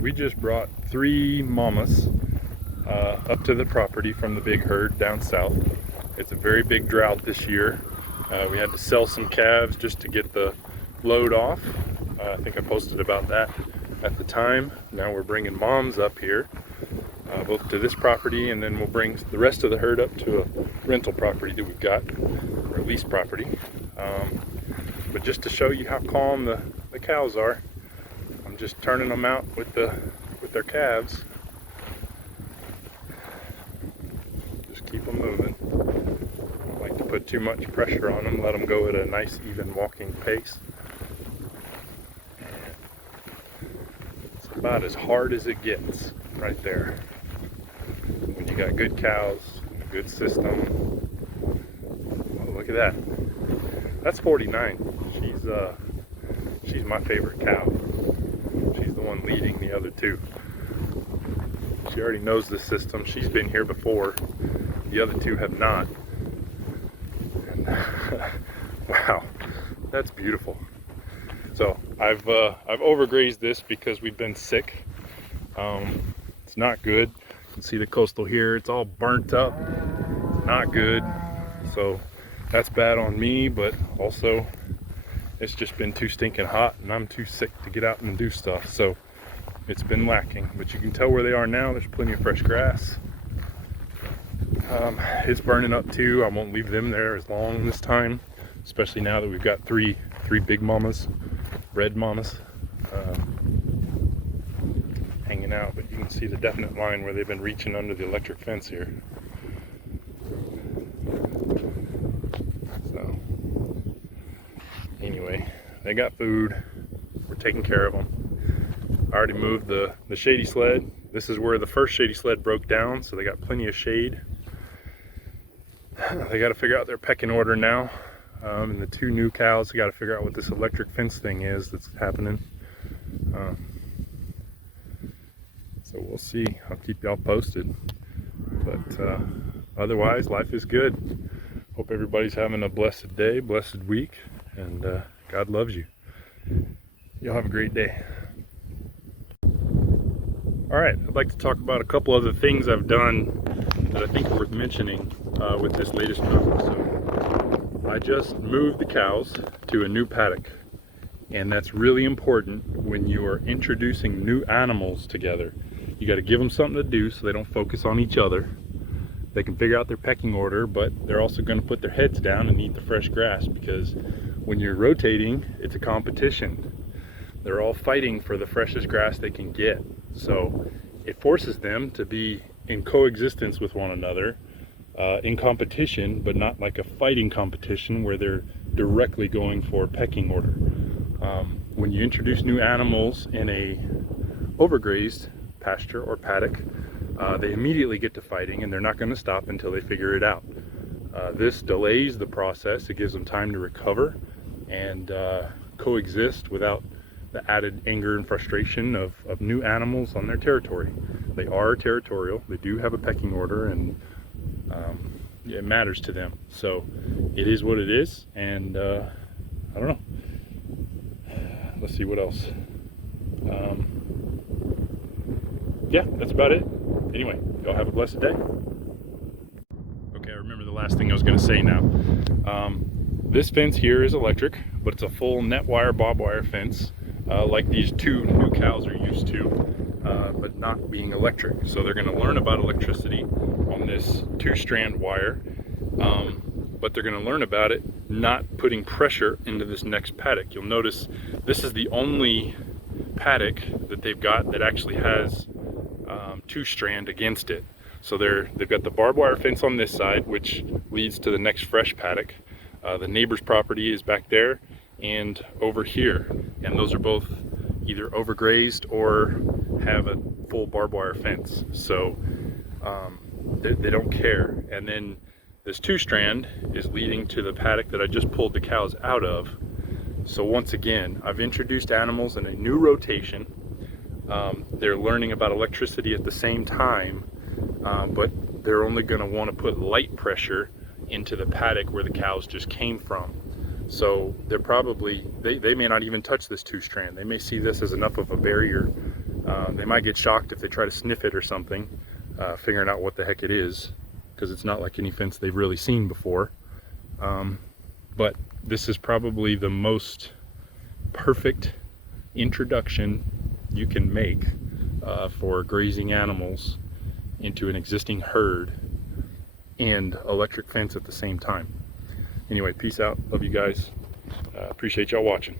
we just brought 3 mamas up to the property from the big herd down south. It's a very big drought this year. We had to sell some calves just to get the load off. I think I posted about that at the time. Now we're bringing moms up here, both to this property, and then we'll bring the rest of the herd up to a rental property that we've got, or lease property. But just to show you how calm the cows are, I'm just turning them out with their calves. Just keep them moving. Don't like to put too much pressure on them. Let them go at a nice, even walking pace. It's about as hard as it gets right there. When you got good cows, a good system. Oh, look at that. That's 49. She's my favorite cow. She's the one leading the other 2. She already knows the system. She's been here before. The other 2 have not. And wow, that's beautiful. So I've overgrazed this because we've been sick. It's not good. You can see the coastal here. It's all burnt up. Not good. So that's bad on me, but also it's just been too stinking hot and I'm too sick to get out and do stuff. So it's been lacking, but you can tell where they are now. There's plenty of fresh grass. It's burning up too. I won't leave them there as long this time, especially now that we've got three big mamas, red mamas, hanging out. But you can see the definite line where they've been reaching under the electric fence here. So anyway, they got food. We're taking care of them. I already moved the shady sled. This is where the first shady sled broke down, so they got plenty of shade. They got to figure out their pecking order now. And the 2 new cows, they got to figure out what this electric fence thing is that's happening. So we'll see. I'll keep y'all posted. But otherwise, life is good. Hope everybody's having a blessed day, blessed week, and God loves you. Y'all have a great day. Alright, I'd like to talk about a couple other things I've done that I think are worth mentioning with this latest move. So I just moved the cows to a new paddock, and that's really important when you are introducing new animals together. You got to give them something to do so they don't focus on each other. They can figure out their pecking order, but they're also going to put their heads down and eat the fresh grass, because when you're rotating, it's a competition. They're all fighting for the freshest grass they can get. So it forces them to be in coexistence with one another, in competition, but not like a fighting competition where they're directly going for pecking order. When you introduce new animals in a overgrazed pasture or paddock, they immediately get to fighting, and they're not going to stop until they figure it out. This delays the process. It gives them time to recover and coexist without the added anger and frustration of new animals on their territory. They are territorial. They do have a pecking order, and it matters to them. So it is what it is, and I don't know. Let's see what else. Yeah, that's about it. Anyway, y'all have a blessed day. Okay, I remember the last thing I was going to say now. This fence here is electric, but it's a full net wire, bob wire fence, like these 2 new cows are used to, but not being electric. So they're going to learn about electricity on this 2-strand wire, but they're going to learn about it not putting pressure into this next paddock. You'll notice this is the only paddock that they've got that actually has 2-strand against it. So they've got the barbed wire fence on this side, which leads to the next fresh paddock. The neighbor's property is back there and over here, and those are both either overgrazed or have a full barbed wire fence. So they don't care. And then this 2-strand is leading to the paddock that I just pulled the cows out of. So once again, I've introduced animals in a new rotation. They're learning about electricity at the same time, but they're only going to want to put light pressure into the paddock where the cows just came from. So they're probably, they may not even touch this 2-strand. They may see this as enough of a barrier They might get shocked if they try to sniff it or something, figuring out what the heck it is, because it's not like any fence they've really seen before. But this is probably the most perfect introduction you can make for grazing animals into an existing herd and electric fence at the same time. Anyway, peace out. Love you guys. Appreciate y'all watching.